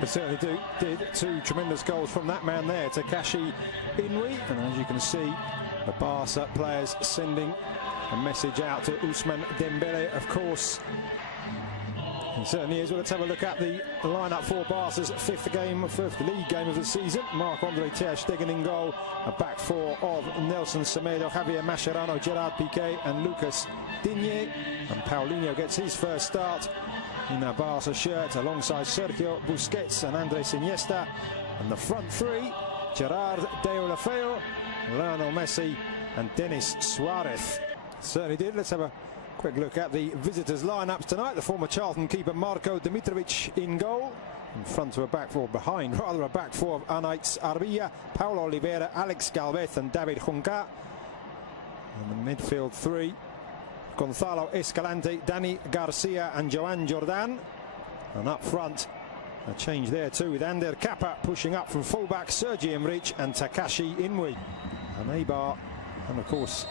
They certainly did. Two tremendous goals from that man there, Takashi Inui. And as you can see, the Barca players sending a message out to Ousmane Dembele, of course. He certainly is. Well, let's have a look at the lineup for Barca's fifth league game of the season. Marc-Andre ter Stegen in goal. A back four of Nelson Semedo, Javier Mascherano, Gerard Piqué and Lucas Digne. And Paulinho gets his first start in a Barca shirt alongside Sergio Busquets and Andres Iniesta. And the front three, Gerard Deulofeu, Lionel Messi and Denis Suarez. Certainly did. Let's have a quick look at the visitors' lineups tonight. The former Charlton keeper Marko Dimitrovic in goal. In front of a back four, behind rather, a back four of Anaïs Arbilla, Paulo Oliveira, Alex Galvez and David Junca. And the midfield three, Gonzalo Escalante, Dani Garcia and Joan Jordan. And up front, a change there too, with Ander Kappa pushing up from fullback, Sergi Emrich and Takashi Inui. And Eibar, and of course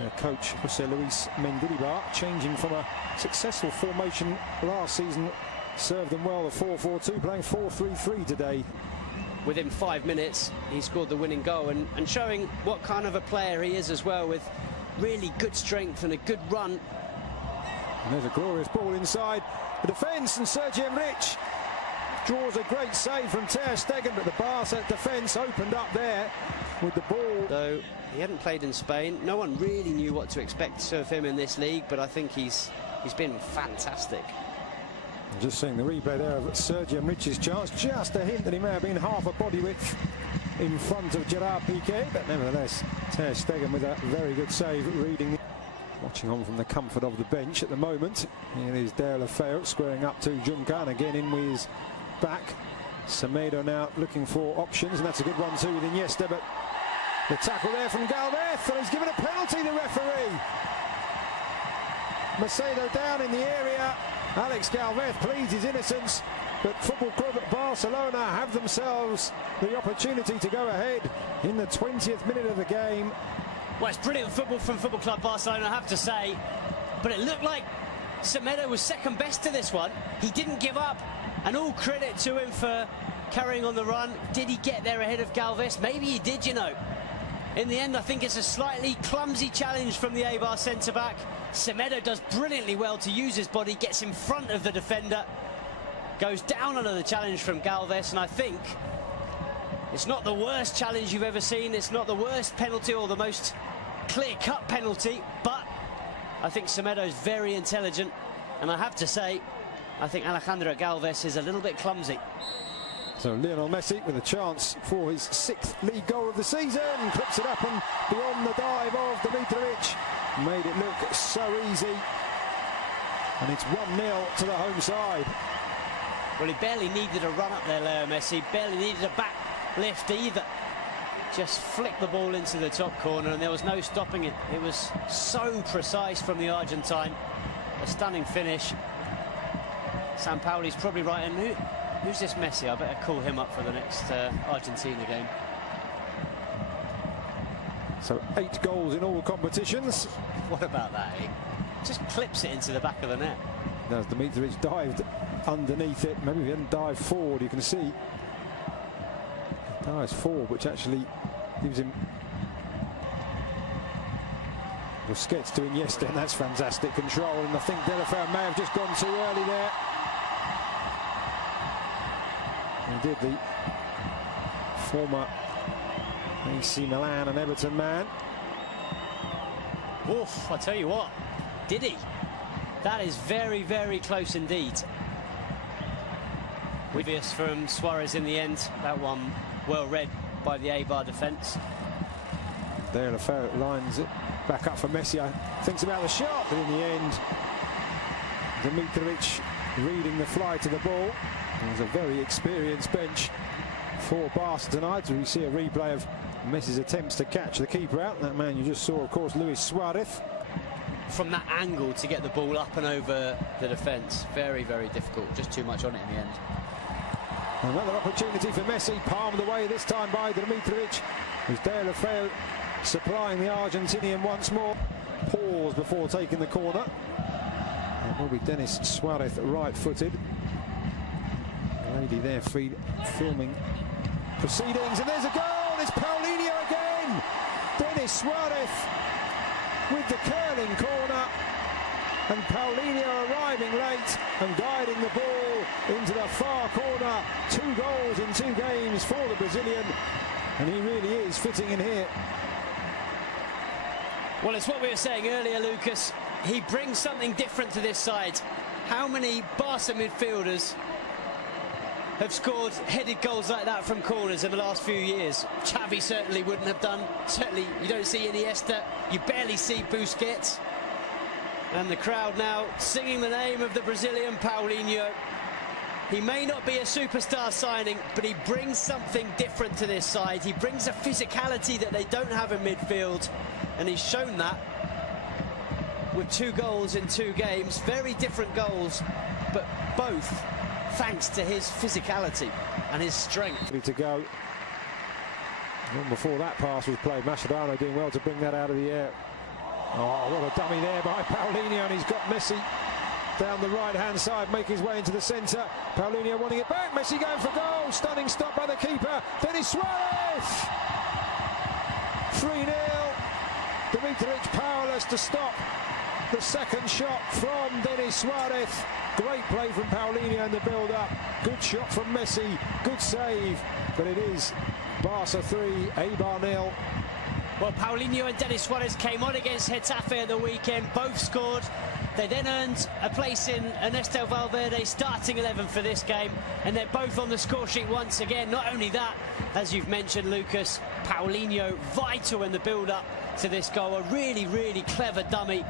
their coach Jose Luis Mendilibar, changing from a successful formation last season, served them well, the 4-4-2, playing 4-3-3 today. Within 5 minutes he scored the winning goal, and showing what kind of a player he is as well, with really good strength and a good run. And there's a glorious ball inside the defence, and Sergi Emrich draws a great save from ter Stegen, but the Barca defence opened up there with the ball. Though he hadn't played in Spain, no one really knew what to expect of him in this league, but I think he's been fantastic. Just seeing the replay there of Sergi Emrich's chance, just a hint that he may have been half a body width in front of Gerard Piqué, but nevertheless ter Stegen with a very good save, reading, watching on from the comfort of the bench at the moment. Here is Deulofeu squaring up to Junca, and again in with his back. Semedo now looking for options, and that's a good one too with Iniesta, but the tackle there from Galvez, and he's given a penalty, the referee. Macedo down in the area. Alex Galvez pleads his innocence, but Football Club Barcelona have themselves the opportunity to go ahead in the 20th minute of the game. Well, it's brilliant football from Football Club Barcelona, I have to say, but it looked like Semedo was second best to this one. He didn't give up, and all credit to him for carrying on the run. Did he get there ahead of Galvez? Maybe he did, you know. In the end, I think it's a slightly clumsy challenge from the Eibar centre-back. Semedo does brilliantly well to use his body, gets in front of the defender, goes down under the challenge from Galvez, and I think it's not the worst challenge you've ever seen. It's not the worst penalty or the most clear-cut penalty, but I think Semedo's very intelligent, and I have to say, I think Alejandro Galvez is a little bit clumsy. So Lionel Messi with a chance for his 6th league goal of the season, clips it up and beyond the dive of Dimitrovic, made it look so easy, and it's 1-0 to the home side. Well, he barely needed a run up there, Leo Messi, barely needed a back lift either. Just flicked the ball into the top corner, and there was no stopping it. It was so precise from the Argentine. A stunning finish. Sampaoli's probably right, and who's this Messi? I better call him up for the next Argentina game. So 8 goals in all competitions. What about that? He just clips it into the back of the net. As Dimitrovic dived underneath it, maybe he didn't dive forward, you can see. He dives forward, which actually gives him Busquets to Iniesta, and that's fantastic control, and I think Deulofeu may have just gone too early there. He did, the former AC Milan and Everton man. Oof, I tell you what, did he? That is very, very close indeed. Obvious from Suarez in the end. That one well read by the Eibar defence. Deulofeu lines it back up for Messi. Thinks about the shot, but in the end, Dimitrovic reading the flight of the ball. There's a very experienced bench for Barca tonight. We see a replay of Messi's attempts to catch the keeper out. That man you just saw, of course, Luis Suarez. From that angle to get the ball up and over the defence, very, very difficult. Just too much on it in the end. Another opportunity for Messi, palmed away this time by Dimitrovic. With Deulofeu supplying the Argentinian once more. Pause before taking the corner. It will be Denis Suarez right-footed. lady there filming proceedings, and there's a goal. It's Paulinho again. Denis Suarez with the curling corner, and Paulinho arriving late and guiding the ball into the far corner. 2 goals in 2 games for the Brazilian, and he really is fitting in here. Well, it's what we were saying earlier, Lucas. He brings something different to this side. How many Barca midfielders have scored headed goals like that from corners in the last few years? Xavi certainly wouldn't have done. Certainly you don't see Iniesta. You barely see Busquets. And the crowd now singing the name of the Brazilian Paulinho. He may not be a superstar signing, but he brings something different to this side. He brings a physicality that they don't have in midfield, and he's shown that with 2 goals in 2 games. Very different goals, but both thanks to his physicality and his strength. Ready to go. Long before that pass was played, Mascherano doing well to bring that out of the air. Oh, what a dummy there by Paulinho, and he's got Messi down the right-hand side, making his way into the centre. Paulinho wanting it back. Messi going for goal. Stunning stop by the keeper. Denis Suarez. 3-0. Dimitrovic powerless to stop the second shot from Denis Suarez. Great play from Paulinho in the build-up. Good shot from Messi. Good save. But it is Barca 3, Eibar 0. Well, Paulinho and Denis Suarez came on against Getafe at the weekend. Both scored. They then earned a place in Ernesto Valverde's starting 11 for this game, and they're both on the score sheet once again. Not only that, as you've mentioned, Lucas, Paulinho vital in the build-up to this goal. A really, really clever dummy,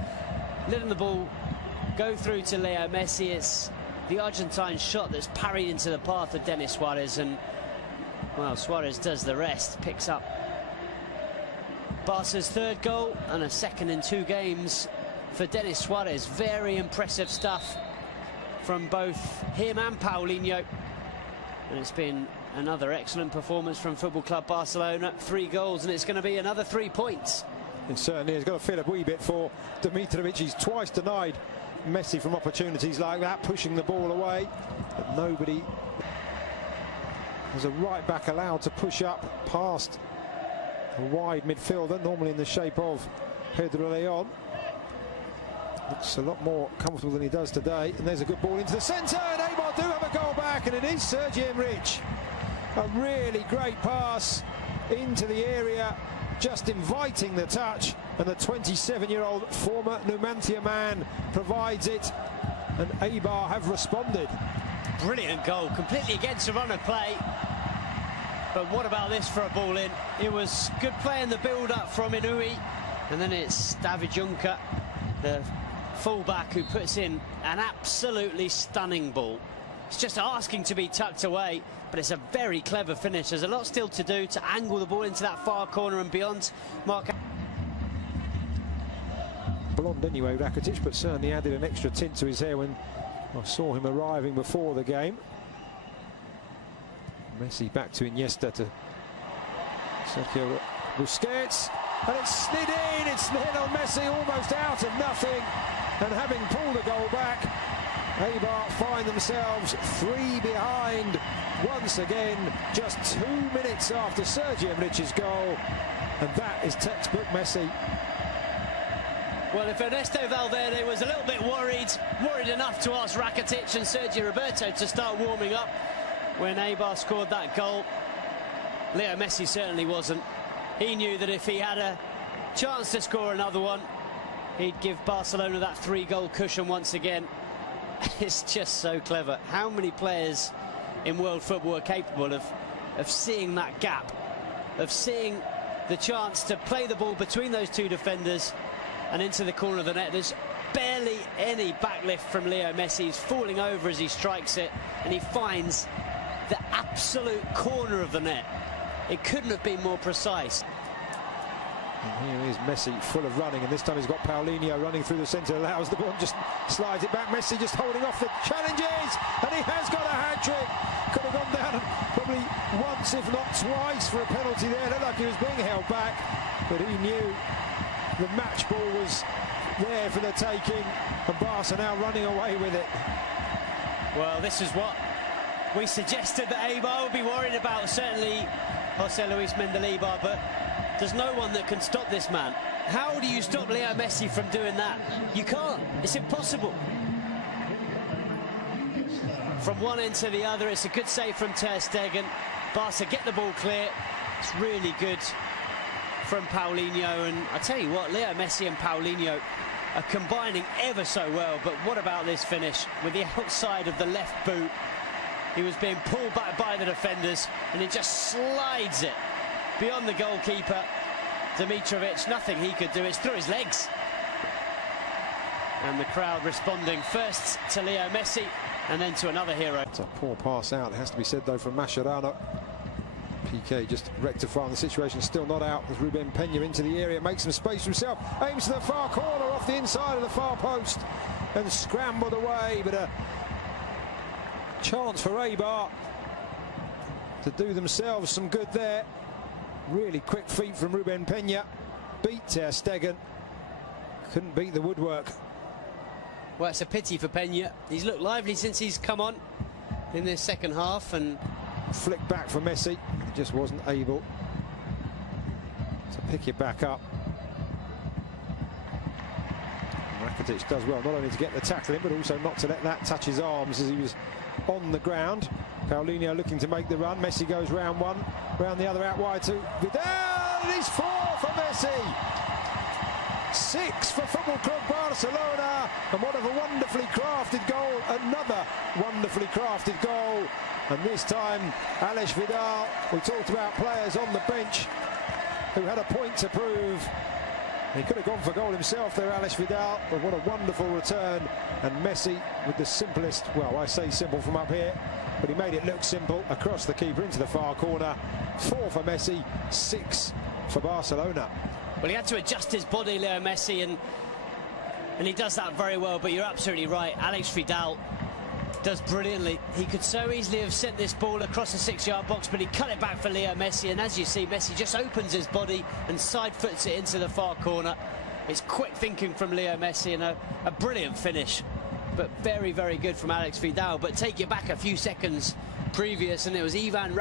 letting the ball go through to Leo Messi. It's the Argentine shot that's parried into the path of Denis Suarez, and, well, Suarez does the rest, picks up Barca's 3rd goal and a 2nd in 2 games for Denis Suarez. Very impressive stuff from both him and Paulinho. And it's been another excellent performance from Football Club Barcelona. 3 goals, and it's going to be another 3 points. And certainly has got to feel a wee bit for Dimitrovic. He's twice denied Messi from opportunities like that, pushing the ball away. But nobody. There's a right back allowed to push up past a wide midfielder, normally in the shape of Pedro Leon. Looks a lot more comfortable than he does today. And there's a good ball into the centre, and Eibar do have a goal back, and it is Sergi Enrich. A really great pass into the area, just inviting the touch, and the 27-year-old former Numancia man provides it, and Eibar have responded. Brilliant goal, completely against the run of play. But what about this for a ball in? It was good play in the build-up from Inui, and then it's David Juncker, the fullback, who puts in an absolutely stunning ball. It's just asking to be tucked away, but it's a very clever finish. There's a lot still to do to angle the ball into that far corner and beyond. Mark. Blonde anyway, Rakitic, but certainly added an extra tint to his hair when I saw him arriving before the game. Messi back to Iniesta, to Sergio Busquets, and it's slid in. It's Lionel Messi almost out of nothing, and having pulled a goal back, Eibar find themselves 3 behind once again, just 2 minutes after Sergi Enrich's goal, and that is textbook Messi. Well, if Ernesto Valverde was a little bit worried enough to ask Rakitic and Sergio Roberto to start warming up when Eibar scored that goal, Leo Messi certainly wasn't. He knew that if he had a chance to score another one, he'd give Barcelona that 3-goal cushion once again. It's just so clever. How many players in world football are capable of seeing that gap, of seeing the chance to play the ball between those 2 defenders and into the corner of the net? There's barely any backlift from Leo Messi. He's falling over as he strikes it, and he finds the absolute corner of the net. It couldn't have been more precise. And here is Messi, full of running, and this time he's got Paulinho running through the centre, allows the ball and just slides it back. Messi just holding off the challenges, and he has got a hat-trick. Could have gone down probably once, if not twice, for a penalty there. Looked like he was being held back, but he knew the match ball was there for the taking, and Barca now running away with it. Well, this is what We suggested that Eibar would be worried about certainly Jose Luis Mendilibar, but there's no one that can stop this man. How do you stop Leo Messi from doing that? You can't. It's impossible. From one end to the other, it's a good save from Ter Stegen. Barca get the ball clear. It's really good from Paulinho, and I tell you what, Leo Messi and Paulinho are combining ever so well. But what about this finish with the outside of the left boot? He was being pulled back by the defenders, and he just slides it beyond the goalkeeper, Dimitrovic. Nothing he could do. It's through his legs. And the crowd responding first to Leo Messi and then to another hero. It's a poor pass out, it has to be said, though, from Mascherano. PK just rectifying the situation, still not out with Ruben Peña into the area, makes some space for himself, aims to the far corner off the inside of the far post and scrambled away, but a chance for Eibar to do themselves some good there. Really quick feet from Ruben Peña, beat Ter Stegen, couldn't beat the woodwork. Well, it's a pity for Peña. He's looked lively since he's come on in this second half, and flick back for Messi, he just wasn't able to pick it back up. Rakitic does well not only to get the tackle in, but also not to let that touch his arms as he was on the ground. Paulinho looking to make the run. Messi goes round one, round the other, out wide to Vidal. It is 4 for Messi. 6 for Football Club Barcelona, and what a wonderfully crafted goal, another wonderfully crafted goal, and this time Alex Vidal. We talked about players on the bench who had a point to prove. He could have gone for goal himself there, Alex Vidal, but what a wonderful return, and Messi with the simplest, well, I say simple from up here, but he made it look simple, across the keeper into the far corner. 4 for Messi, 6 for Barcelona. Well, he had to adjust his body, Leo Messi, and he does that very well. But you're absolutely right. Alex Vidal does brilliantly. He could so easily have sent this ball across the 6-yard box, but he cut it back for Leo Messi. And as you see, Messi just opens his body and side foots it into the far corner. It's quick thinking from Leo Messi, and a brilliant finish. But very, very good from Alex Vidal. But take it back a few seconds previous, and it was Ivan